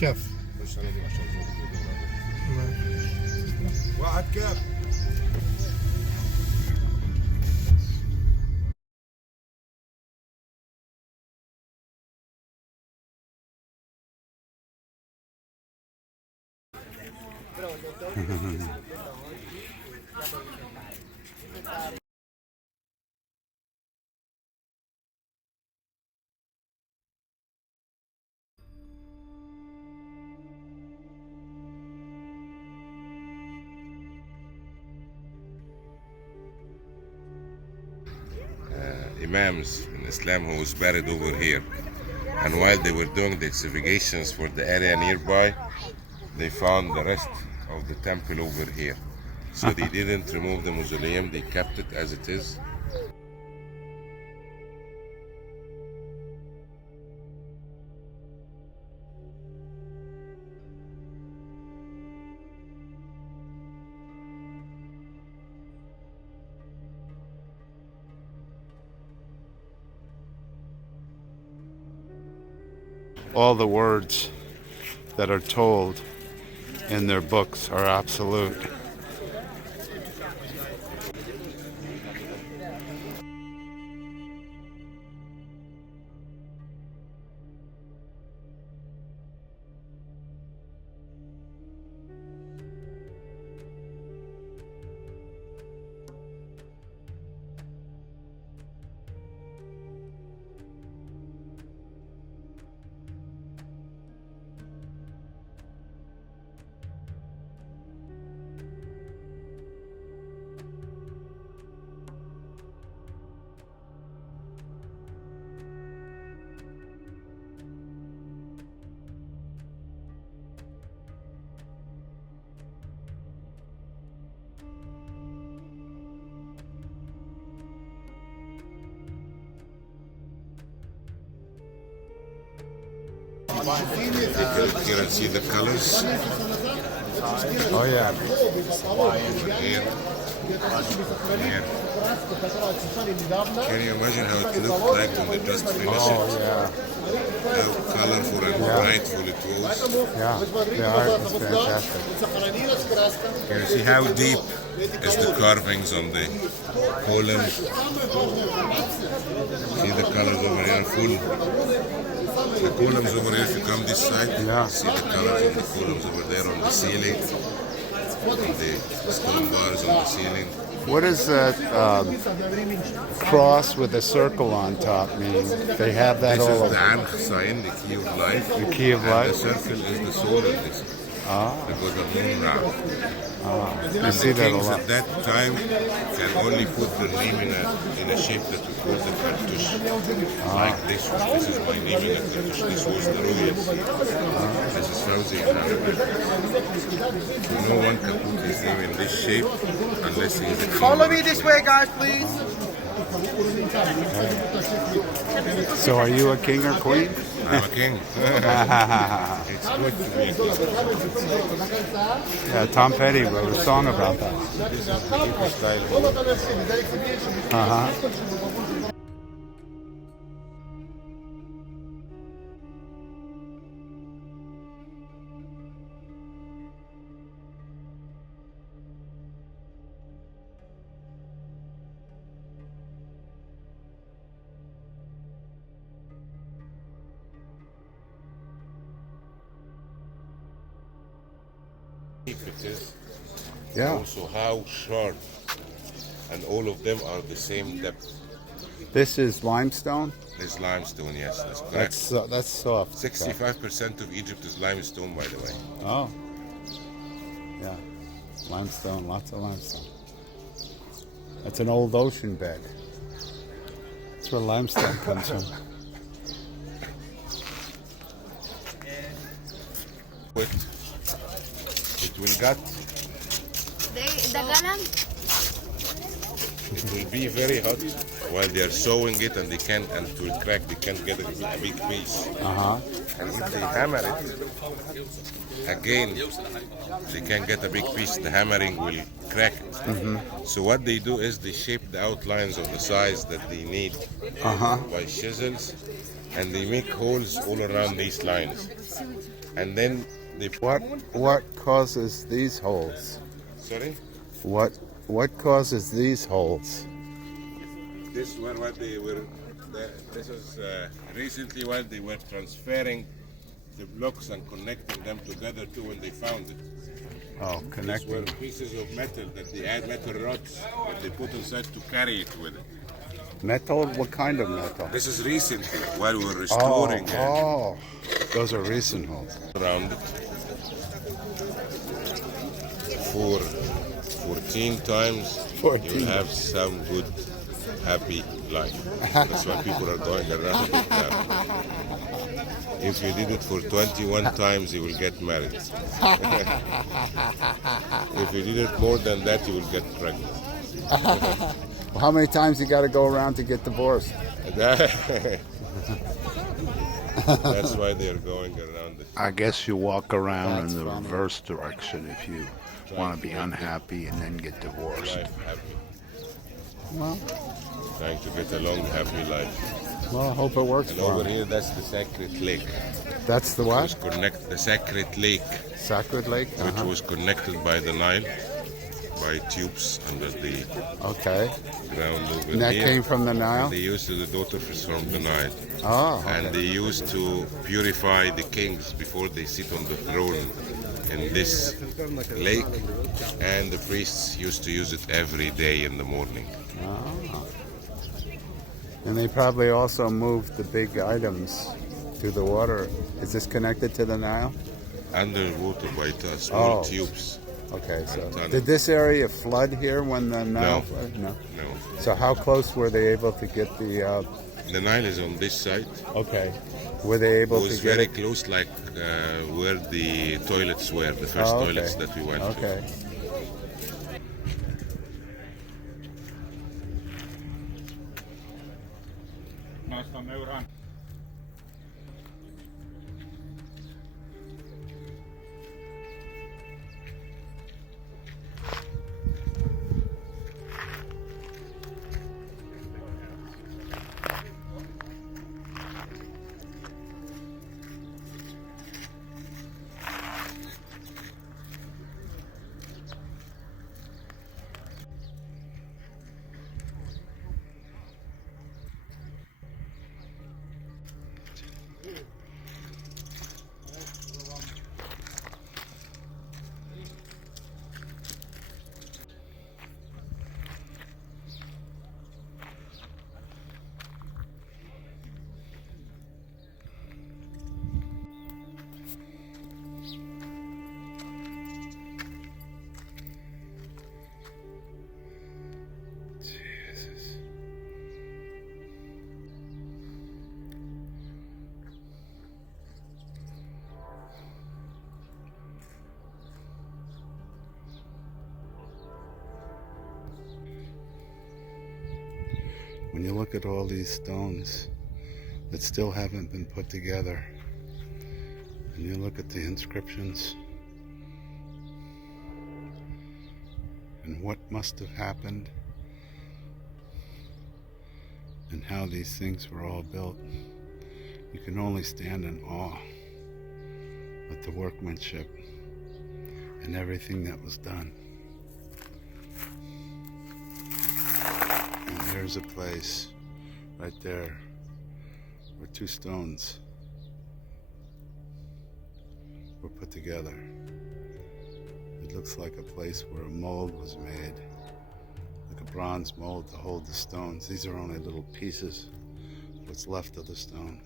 كف. واحد كف. Imams in Islam who was buried over here, and while they were doing the excavations for the area nearby, they found the rest of the temple over here. So they didn't remove the mausoleum, they kept it as it is. All the words that are told in their books are absolute. You can see the colors. Oh yeah. Here. Here. Can you imagine how it looked like when they just finished Oh it? yeah. How colorful and brightful it was. Yeah. The art is fantastic. Can you see how deep is the carvings on the columns? See the colors over here full. The columns over here, if you come this side, see the colors of the columns over there on the ceiling. The stone bars on the ceiling. What does that cross with a circle on top mean? They have that This all is the over. Ankh sign, the key of life. The key of and life? the circle is the solar disc. Because the moon round. You And see the that a kings lot. at that time can only put their name in a shape that we call the cartouche. Like this is my name in a cartouche. This was the royalty. This is Fauzi in Arabic. No one can put his name in this shape unless he is a king. Follow me this way, guys, please. So are you a king or queen? I'm a king. It's good to be a king. Yeah, Tom Petty wrote a song about that. This is the British style. It is Yeah. also how sharp, and all of them are the same depth. This is limestone. This limestone, yes, that's correct. That's soft. 65% of Egypt is limestone, by the way. Oh. Yeah. Limestone, lots of limestone. That's an old ocean bed. That's where limestone comes from. It will get, it will be very hot while they are sewing it, and it will crack. They can't get a big piece. And if they hammer it again, they can't get a big piece. The hammering will crack it. So what they do is they shape the outlines of the size that they need by chisels, and they make holes all around these lines. and then they What causes these holes? sorry. What causes these holes? This were what they were. This was recently while they were transferring the blocks and connecting them together too when they found it. Oh, These connecting. were pieces of metal that they had metal rods that they put inside to carry it with it. Metal? What kind of metal? This is recently while we were restoring it. Oh, those are recent holes. Around it for 14 times 14. you'll have some good happy life. That's why people are going around with that. If you did it for 21 times you will get married. If you did it more than that you will get pregnant. Well, how many times you got to go around to get divorced? That's why they're going around it. I guess you walk around That's in the funny. reverse direction if you want to be unhappy and then get divorced. Life happy. Well, Trying to get a long happy life. I hope it works And for over them. here that's the sacred lake. That's the It was what? the sacred lake, Sacred Lake? which was connected by the Nile, by tubes under the Okay. ground over And that here. came from the Nile? They used to, the daughter was from the Nile. Oh, And okay. they used to purify the kings before they sit on the throne in this lake. And the priests used to use it every day in the morning. And they probably also moved the big items to the water. Is this connected to the Nile? Underwater by small Oh. tubes. Okay, so tunnel. did this area flood here when the Nile No. flooded? No. No. So how close were they able to get the? The Nile is on this side. Okay. Were they It able was to get very it? close, like where the toilets were, the first Oh, toilets okay. that we went Okay. When you look at all these stones that still haven't been put together, and you look at the inscriptions and what must have happened and how these things were all built, you can only stand in awe at the workmanship and everything that was done. And here's a place right there where two stones were put together. It looks like a place where a mold was made, like a bronze mold to hold the stones. These are only little pieces of what's left of the stone.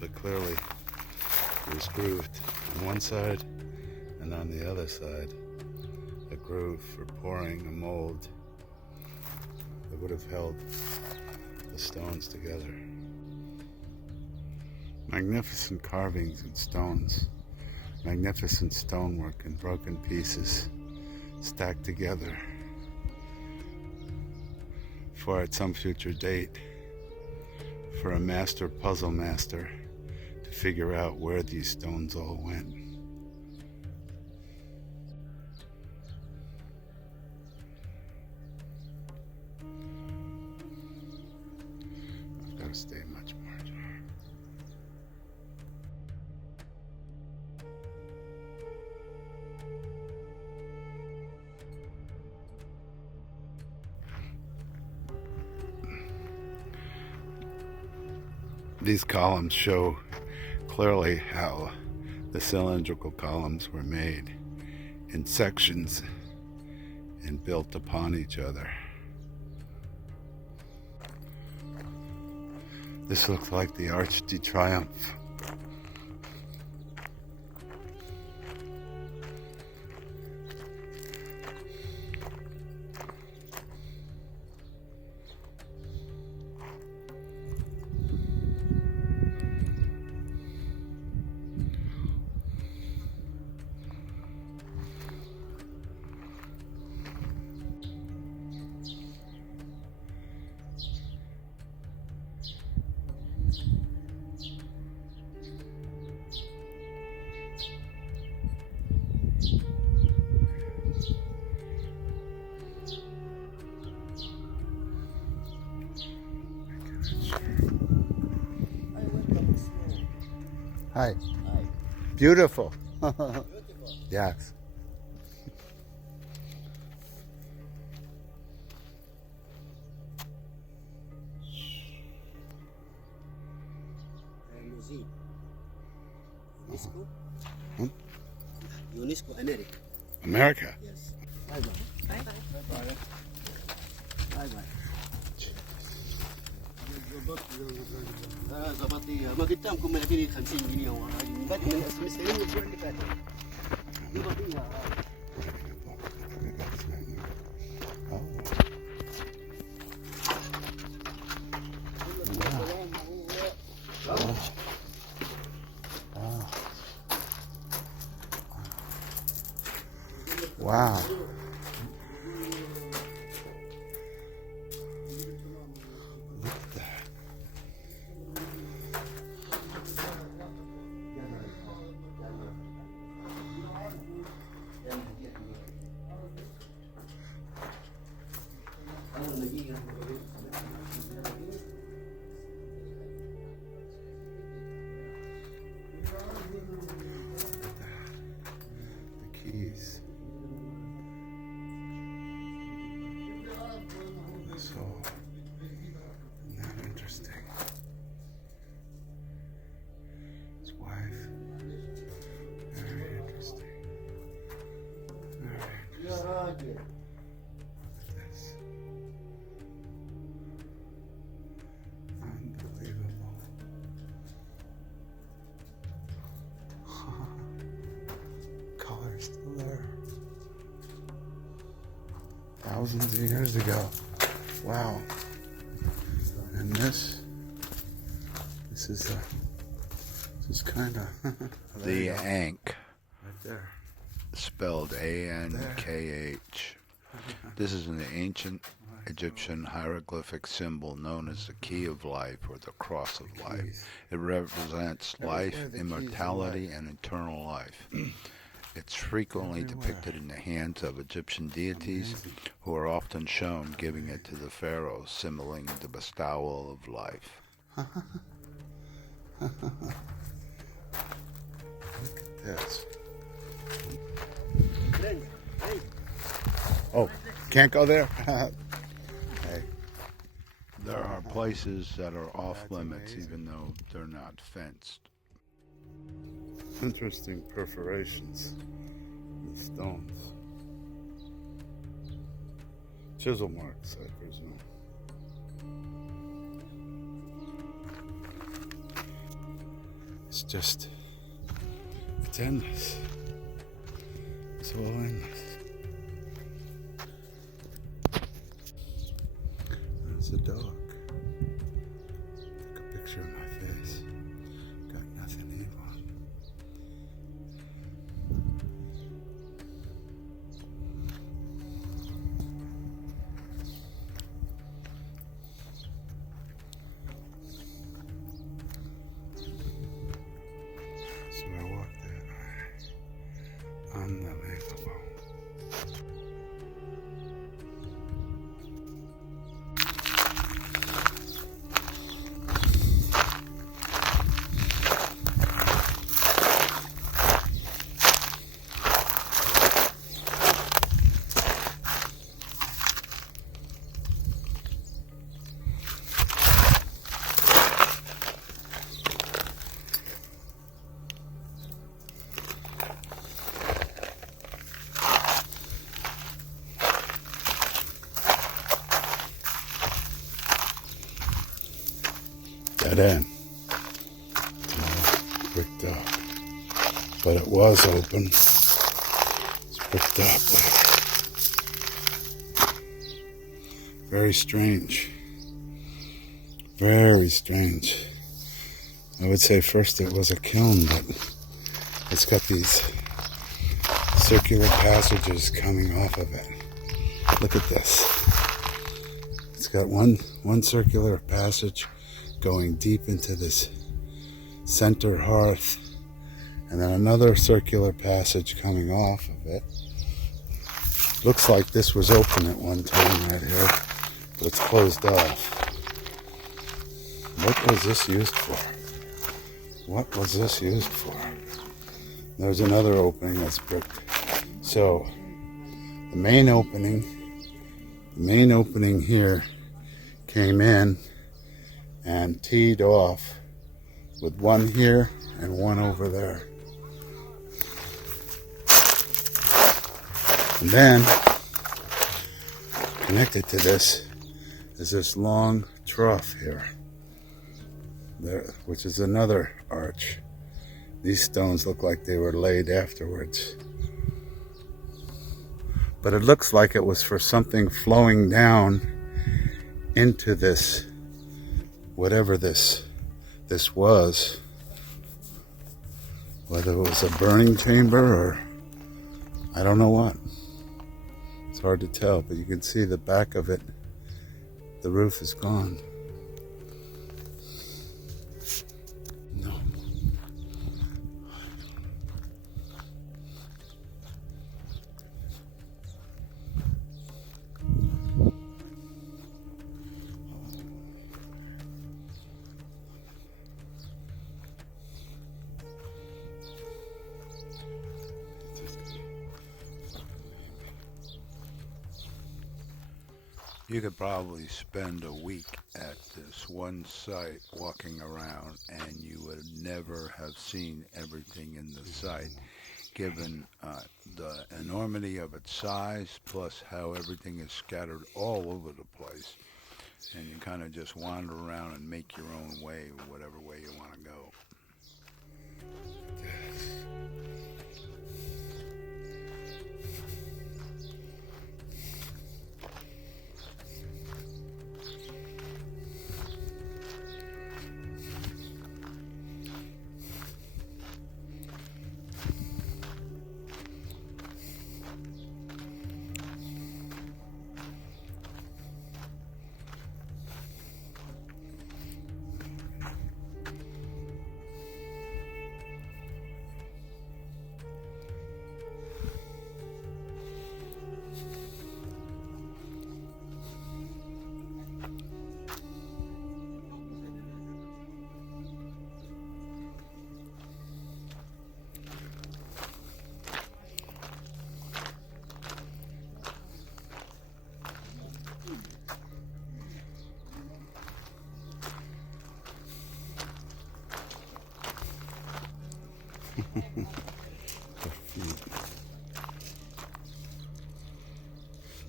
But clearly it was grooved on one side, and on the other side a groove for pouring a mold that would have held the stones together. Magnificent carvings and stones, magnificent stonework in broken pieces stacked together for at some future date for a master puzzle master to figure out where these stones all went. I've got to stay much more. these columns show clearly how the cylindrical columns were made in sections and built upon each other. This looks like the Arch de Triomphe. Hi. Hi. Beautiful. Beautiful. Yes. Museum. UNESCO. Hmm? UNESCO America. America. Yes. Bye bye. Bye bye. Bye bye. ظبطي ما قدامكم من 50 جنيه بدي من مستلمين الاسبوع اللي فات. ظبطيها. Wow. Look at that. The keys. So, isn't that interesting? His wife. Very interesting. Very interesting. Look at this. Unbelievable. Color still there. Thousands of years ago. Wow. And this is kind of The Ankh, right there. spelled A-N-K-H. This is an ancient Egyptian hieroglyphic symbol known as the key of life or the cross of life. It represents life, immortality, and eternal life. It's frequently depicted in the hands of Egyptian deities, who are often shown giving it to the pharaoh, symboling the bestowal of life. Look at this. Oh, can't go there? Hey. There are places that are off limits, even though they're not fenced. Interesting perforations in the stones. Chisel marks, I presume. It's endless. It's all endless. There's a dog. Took a picture of my face. Got nothing evil. So I walked that way. Unbelievable. end. It's all bricked up. But it was open. It's bricked up. Very strange. Very strange. I would say first it was a kiln, but it's got these circular passages coming off of it. Look at this. It's got one circular passage going deep into this center hearth, and then another circular passage coming off of it. Looks like this was open at one time right here, but it's closed off. What was this used for? What was this used for? There's another opening that's bricked. So the main opening here came in and teed off with one here and one over there. And then connected to this is this long trough here, there, which is another arch. These stones look like they were laid afterwards. But it looks like it was for something flowing down into this, whatever this was. Whether it was a burning chamber or I don't know what. It's hard to tell, but you can see the back of it. The roof is gone. No. You could probably spend a week at this one site walking around and you would never have seen everything in the site, given the enormity of its size, plus how everything is scattered all over the place. And you kind of just wander around and make your own way, whatever way you want to go.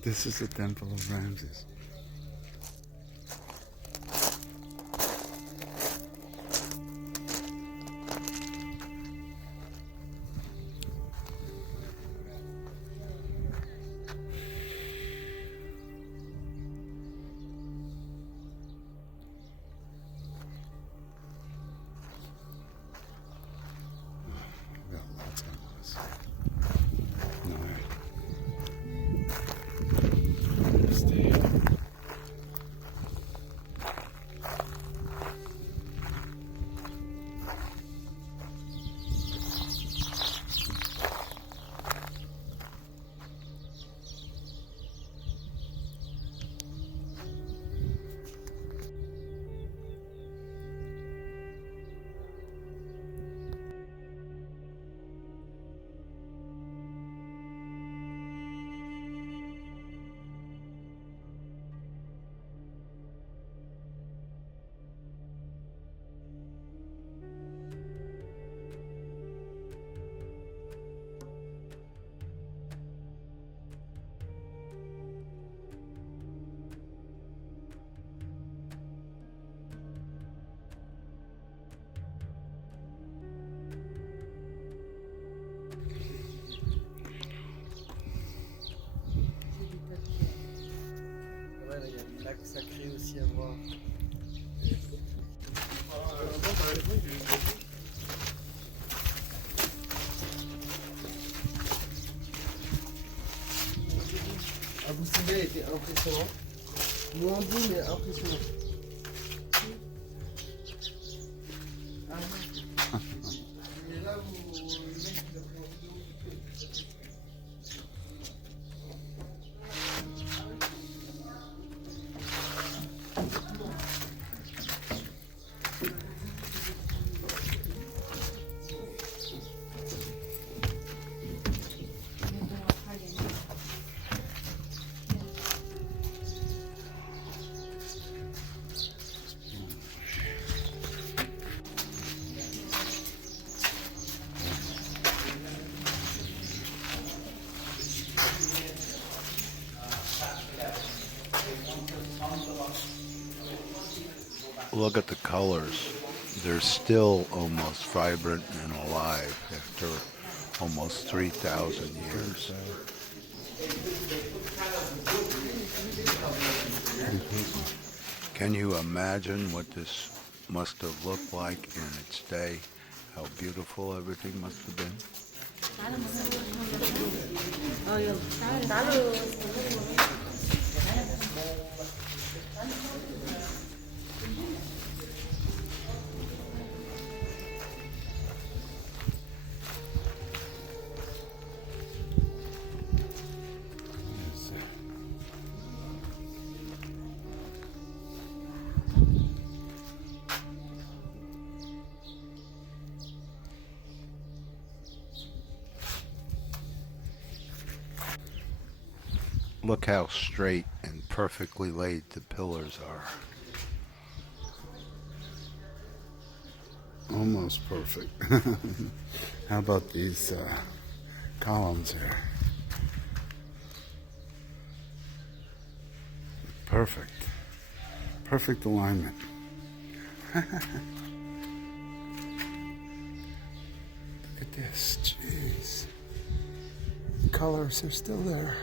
This is the Temple of Ramses. Got lots of this. No, stay. sacré aussi à voir. Abu Simbel était impressionnant. Moins beau, mais impressionnant. Mais là, le mec, il a pris en vidéo. Look at the colors. They're still almost vibrant and alive after almost 3,000 years. Can you imagine what this must have looked like in its day? How beautiful everything must have been? Look how straight and perfectly laid the pillars are. Almost perfect. How about these columns here? Perfect. Perfect alignment. Look at this. Jeez. The colors are still there.